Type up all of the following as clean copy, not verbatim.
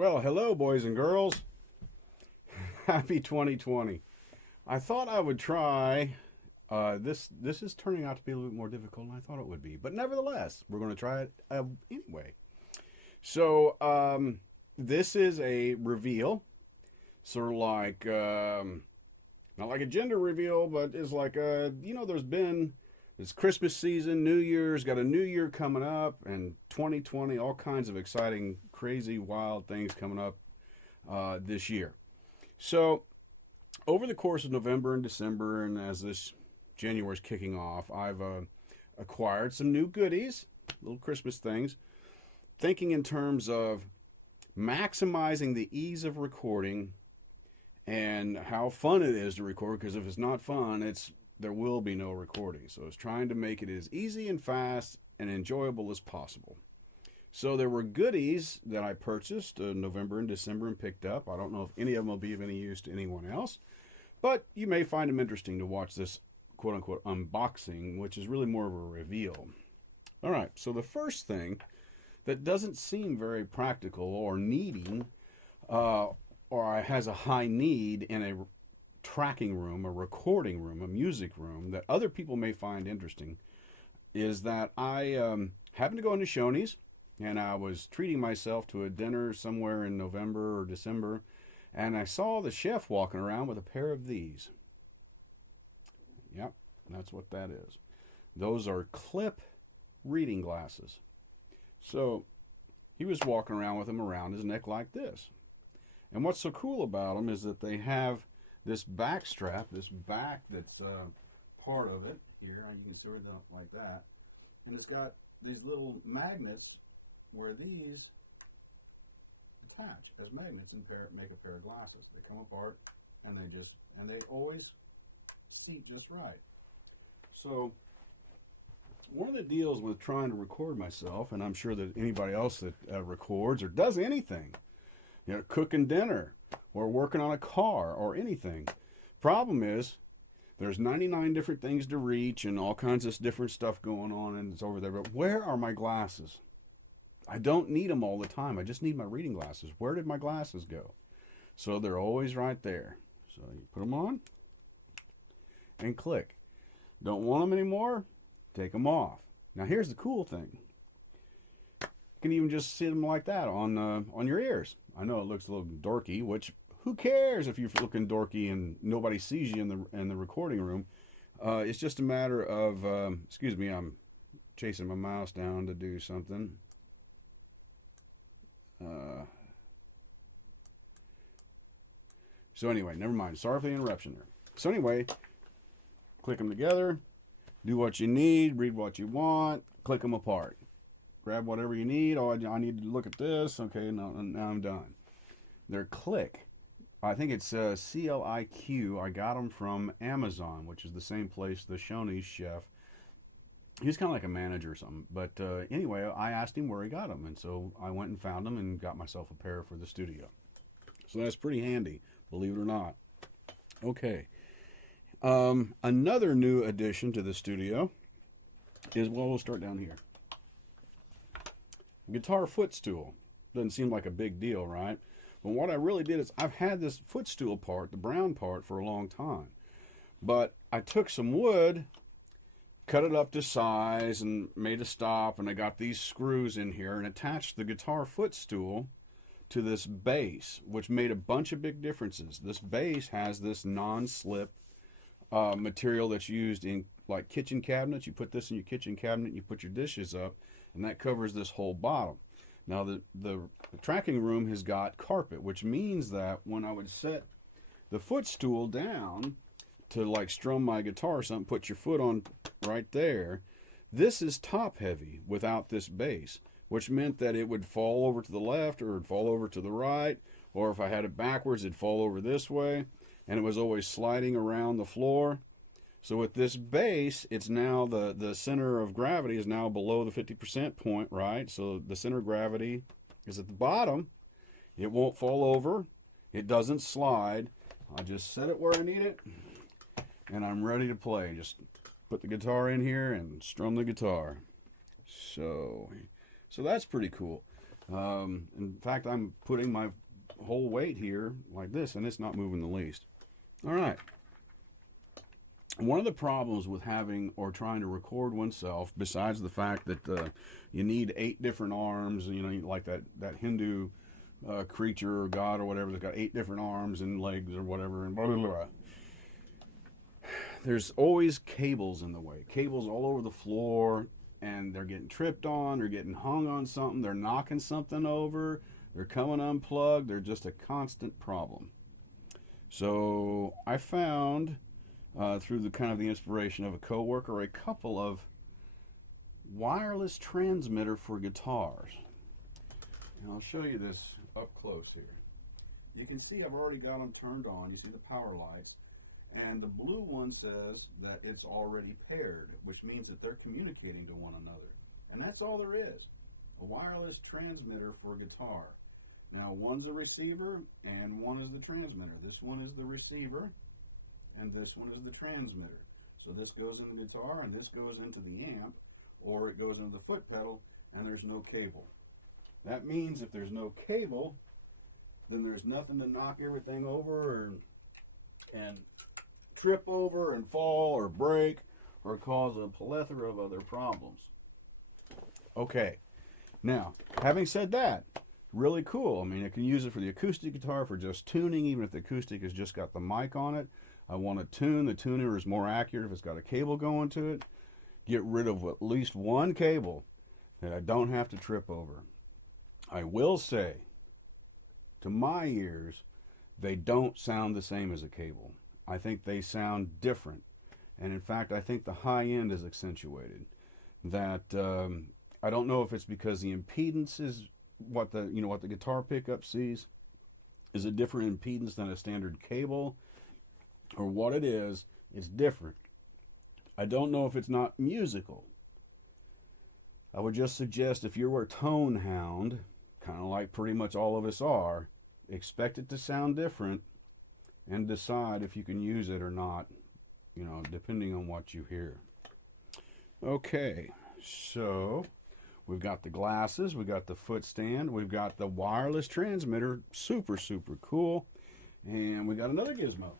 Well, hello, boys and girls. Happy 2020. I thought I would try. This is turning out to be a little bit more difficult than I thought it would be, but nevertheless, we're going to try it anyway. So, this is a reveal, sort of like not like a gender reveal, but it's like there's been it's Christmas season, New Year's, got a new year coming up, and 2020, all kinds of exciting, crazy, wild things coming up this year. So, over the course of November and December, and as this January is kicking off, I've acquired some new goodies, little Christmas things, thinking in terms of maximizing the ease of recording and how fun it is to record. Because if it's not fun, there will be no recording. So it's trying to make it as easy and fast and enjoyable as possible. So there were goodies that I purchased in November and December and picked up. I don't know if any of them will be of any use to anyone else, but you may find them interesting to watch this quote-unquote unboxing, which is really more of a reveal. All right, so the first thing that doesn't seem very practical or needing, or has a high need in a tracking room, a recording room, a music room that other people may find interesting, is that I happened to go into Shoney's, and I was treating myself to a dinner somewhere in November or December, and I saw the chef walking around with a pair of these. Yep, that's what that is. Those are clip reading glasses. So he was walking around with them around his neck like this. And what's so cool about them is that they have this back strap, this back that's part of it. Here, you can sort it up like that. And it's got these little magnets where these attach as magnets and make a pair of glasses. They come apart and they always seat just right. So one of the deals with trying to record myself, and I'm sure that anybody else that records or does anything, cooking dinner or working on a car or anything, problem is there's 99 different things to reach and all kinds of different stuff going on, and it's over there. But where are my glasses? I don't need them all the time. I just need my reading glasses. Where did my glasses go? So they're always right there. So you put them on and click. Don't want them anymore? Take them off. Now here's the cool thing. You can even just sit them like that on your ears. I know it looks a little dorky, which who cares if you're looking dorky and nobody sees you in the recording room? It's just a matter of excuse me, I'm chasing my mouse down to do something. So anyway, never mind. Sorry for the interruption there. So anyway, click them together, do what you need, read what you want, click them apart. Grab whatever you need. Oh, I need to look at this. Okay, now I'm done. They're Click. I think it's CLIQ. I got them from Amazon, which is the same place the Shoney's chef. He's kind of like a manager or something. But anyway, I asked him where he got them, and so I went and found them and got myself a pair for the studio. So that's pretty handy, believe it or not. Okay. Another new addition to the studio is, well, we'll start down here. Guitar footstool. Doesn't seem like a big deal, right? But what I really did is I've had this footstool part, the brown part, for a long time. But I took some wood, cut it up to size, and made a stop, and I got these screws in here and attached the guitar footstool to this base, which made a bunch of big differences. This base has this non-slip material that's used in like kitchen cabinets. You put this in your kitchen cabinet, you put your dishes up, and that covers this whole bottom. Now the tracking room has got carpet, which means that when I would set the footstool down to like strum my guitar or something, put your foot on right there, this is top heavy without this base, which meant that it would fall over to the left or it'd fall over to the right, or if I had it backwards, it'd fall over this way, and it was always sliding around the floor. So with this base, it's now the center of gravity is now below the 50% point, right? So the center of gravity is at the bottom. It won't fall over. It doesn't slide. I just set it where I need it, and I'm ready to play. Just put the guitar in here and strum the guitar. So that's pretty cool. In fact, I'm putting my whole weight here like this, and it's not moving the least. All right. One of the problems with having or trying to record oneself, besides the fact that you need 8 different arms, you know, like that Hindu creature or god or whatever that's got 8 different arms and legs or whatever, and blah, blah, blah. There's always cables in the way. Cables all over the floor, and they're getting tripped on, they're getting hung on something, they're knocking something over, they're coming unplugged. They're just a constant problem. So I found, through the kind of the inspiration of a coworker, a couple of wireless transmitter for guitars. And I'll show you this up close here. You can see I've already got them turned on. You see the power lights. And the blue one says that it's already paired, which means that they're communicating to one another. And that's all there is. A wireless transmitter for a guitar. Now, one's a receiver and one is the transmitter. This one is the receiver and this one is the transmitter. So this goes in the guitar and this goes into the amp, or it goes into the foot pedal, and there's no cable. That means if there's no cable, then there's nothing to knock everything over and trip over and fall or break or cause a plethora of other problems. Okay, now, having said that, really cool. I mean, I can use it for the acoustic guitar for just tuning, even if the acoustic has just got the mic on it. I want to tune. The tuner is more accurate if it's got a cable going to it. Get rid of at least one cable that I don't have to trip over. I will say, to my ears, they don't sound the same as a cable. I think they sound different. And in fact, I think the high end is accentuated. That I don't know if it's because the impedance is what the guitar pickup sees is a different impedance than a standard cable, or what it is. It's different. I don't know if it's not musical. I would just suggest if you're a tone hound, kind of like pretty much all of us are, expect it to sound different and decide if you can use it or not, you know, depending on what you hear. Okay, so we've got the glasses, we've got the foot stand, we've got the wireless transmitter, super, super cool, and we got another gizmo.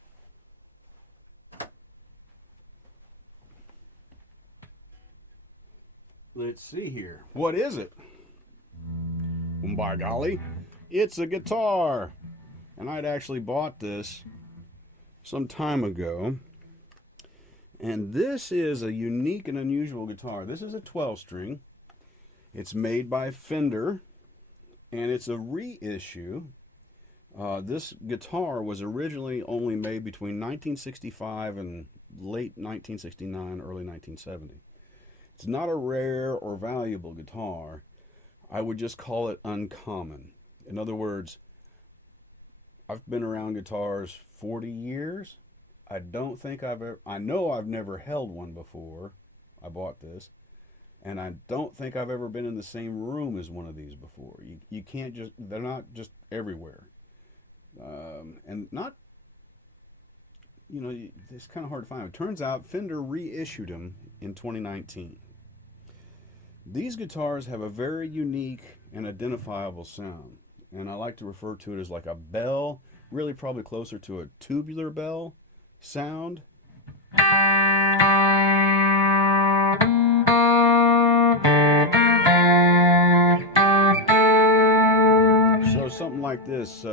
Let's see here. What is it? By golly, it's a guitar. And I'd actually bought this some time ago. And this is a unique and unusual guitar. This is a 12-string. It's made by Fender, and it's a reissue. This guitar was originally only made between 1965 and late 1969, early 1970. It's not a rare or valuable guitar. I would just call it uncommon. In other words, I've been around guitars 40 years. I know I've never held one before I bought this. And I don't think I've ever been in the same room as one of these before. You can't just, they're not just everywhere. And not, you know, it's kind of hard to find. It turns out Fender reissued them in 2019. These guitars have a very unique and identifiable sound. And I like to refer to it as like a bell, really probably closer to a tubular bell sound. So something like this.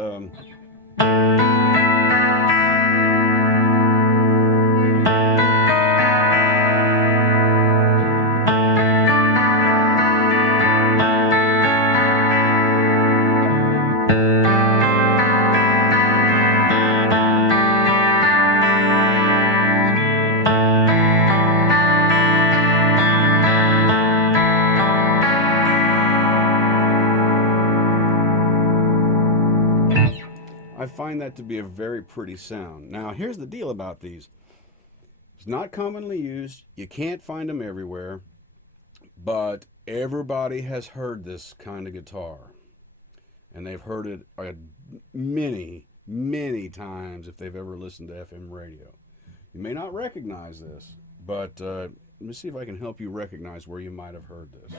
I find that to be a very pretty sound. Now, here's the deal about these. It's not commonly used. You can't find them everywhere. But everybody has heard this kind of guitar. And they've heard it many, many times if they've ever listened to FM radio. You may not recognize this, but let me see if I can help you recognize where you might have heard this.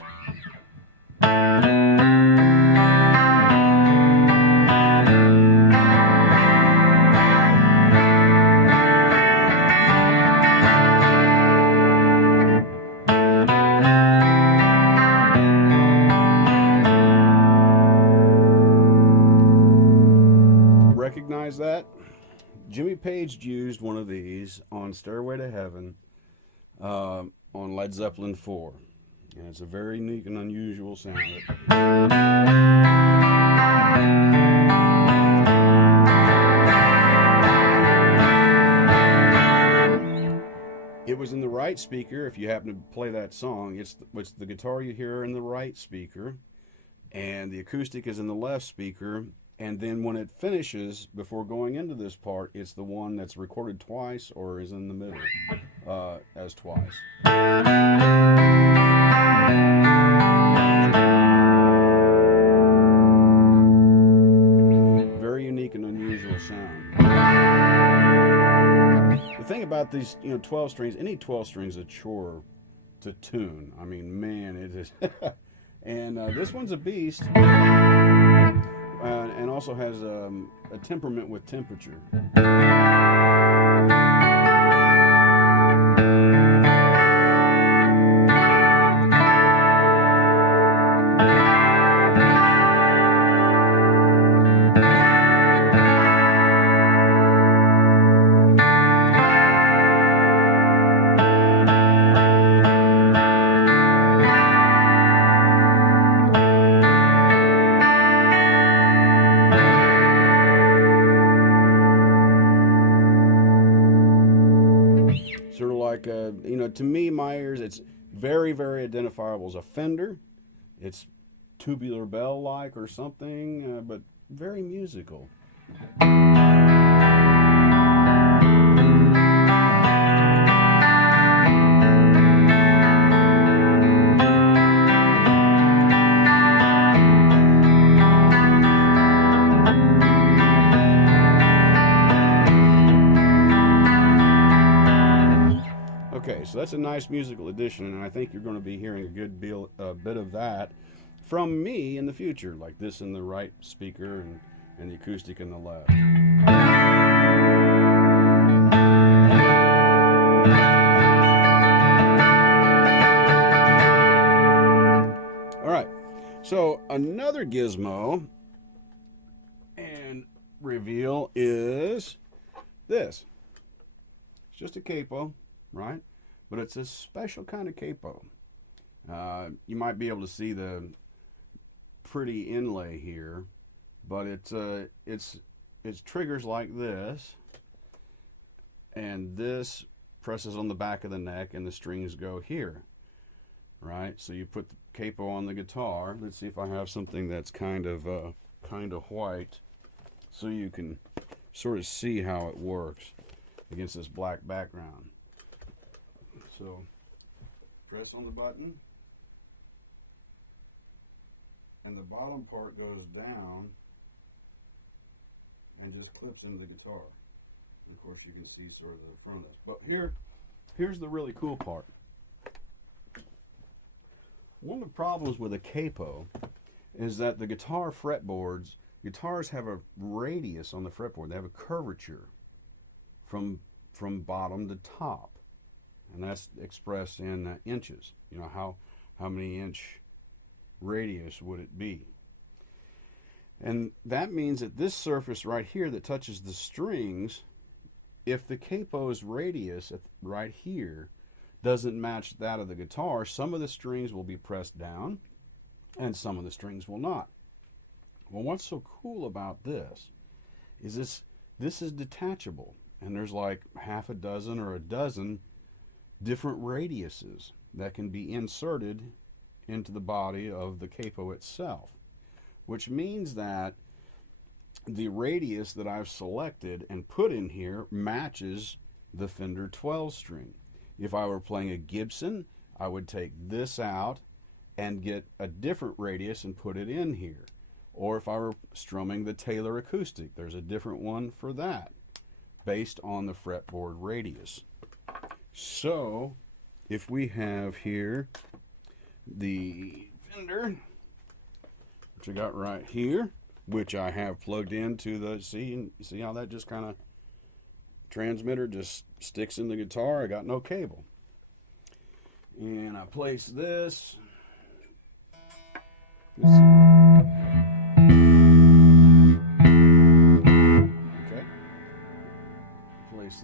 recognize that? Jimmy Page used one of these on Stairway to Heaven on Led Zeppelin 4. And it's a very unique and unusual sound. It was in the right speaker. If you happen to play that song, it's the guitar you hear in the right speaker, and the acoustic is in the left speaker. And then when it finishes, before going into this part, it's the one that's recorded twice or is in the middle as twice. Very unique and unusual sound. The thing about these, 12 strings, any 12 strings is a chore to tune. I mean, man, it is. And this one's a beast. And also has a temperament with temperature. Sort of like, to me, my ears, it's very, very identifiable as a Fender. It's Tubular Bell like or something, but very musical. Okay, so that's a nice musical addition, and I think you're going to be hearing a good bit of that from me in the future, like this in the right speaker and the acoustic in the left. All right, so another gizmo and reveal is this. It's just a capo, right? But it's a special kind of capo. You might be able to see the pretty inlay here, but it's triggers like this, and this presses on the back of the neck, and the strings go here, right? So you put the capo on the guitar. Let's see if I have something that's kind of white, so you can sort of see how it works against this black background. So, press on the button, and the bottom part goes down and just clips into the guitar. And of course, you can see sort of the front of this. But here's the really cool part. One of the problems with a capo is that the guitars have a radius on the fretboard. They have a curvature from bottom to top. And that's expressed in inches. How many inch radius would it be? And that means that this surface right here that touches the strings, if the capo's radius right here doesn't match that of the guitar, some of the strings will be pressed down and some of the strings will not. Well, what's so cool about this is this is detachable, and there's like half a dozen or a dozen different radiuses that can be inserted into the body of the capo itself, which means that the radius that I've selected and put in here matches the Fender 12 string. If I were playing a Gibson, I would take this out and get a different radius and put it in here. Or if I were strumming the Taylor acoustic, there's a different one for that based on the fretboard radius. So, if we have here the Fender, which I got right here, which I have plugged into the, see how that just kind of transmitter just sticks in the guitar. I got no cable. And I place this. Let's see. Okay.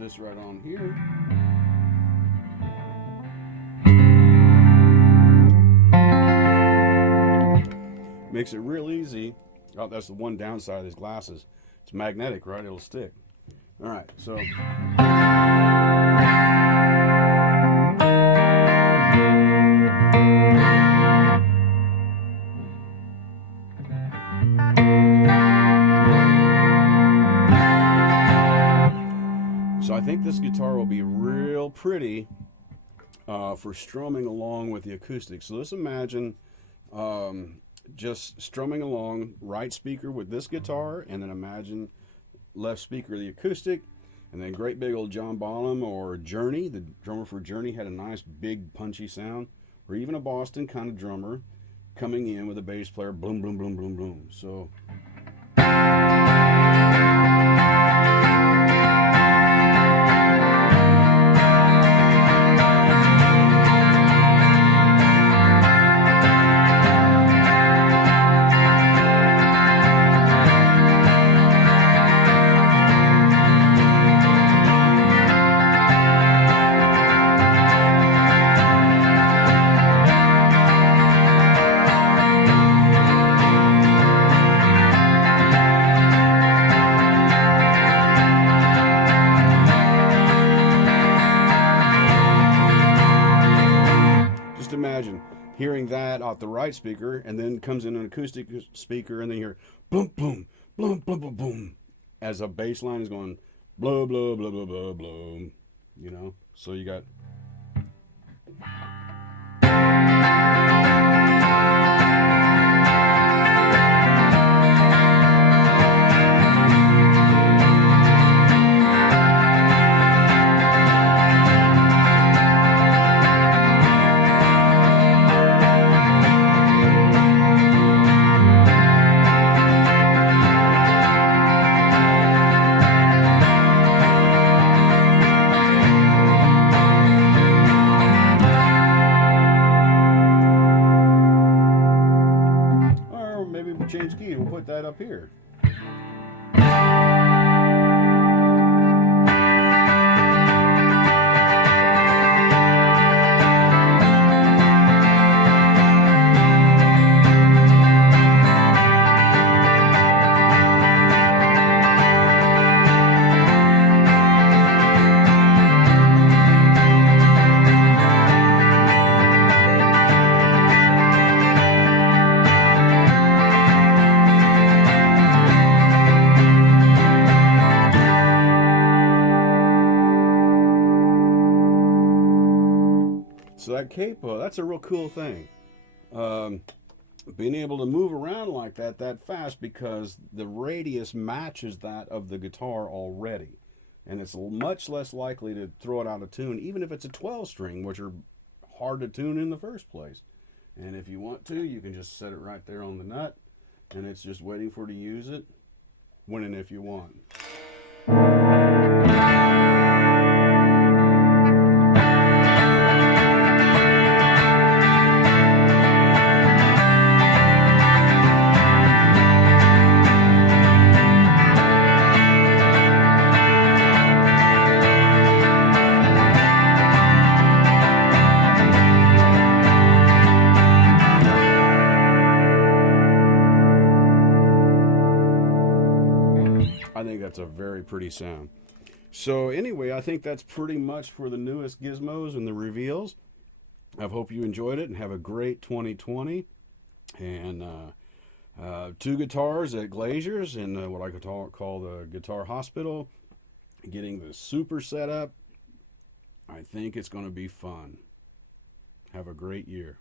this right on here. Makes it real easy. Oh, that's the one downside of these glasses. It's magnetic, right? It'll stick. All right, so. So I think this guitar will be real pretty for strumming along with the acoustic. So let's imagine just strumming along, right speaker with this guitar, and then imagine left speaker the acoustic, and then great big old John Bonham or Journey. The drummer for Journey had a nice big punchy sound, or even a Boston kind of drummer coming in with a bass player, boom, boom, boom, boom, boom. So. Imagine hearing that off the right speaker, and then comes in an acoustic speaker, and then you hear boom, boom, boom, boom, boom, boom, as a bass line is going blah, blah, blah, blah, blah, blah, you know? So you got. Change key, we'll put that up here. So that capo, that's a real cool thing. Being able to move around like that fast, because the radius matches that of the guitar already. And it's much less likely to throw it out of tune, even if it's a 12 string, which are hard to tune in the first place. And if you want to, you can just set it right there on the nut, and it's just waiting for you to use it when and if you want. I think that's a very pretty sound. So anyway, I think that's pretty much for the newest gizmos and the reveals. I hope you enjoyed it and have a great 2020. And 2 guitars at Glazier's in what I could call the Guitar Hospital. Getting the super setup. I think it's going to be fun. Have a great year.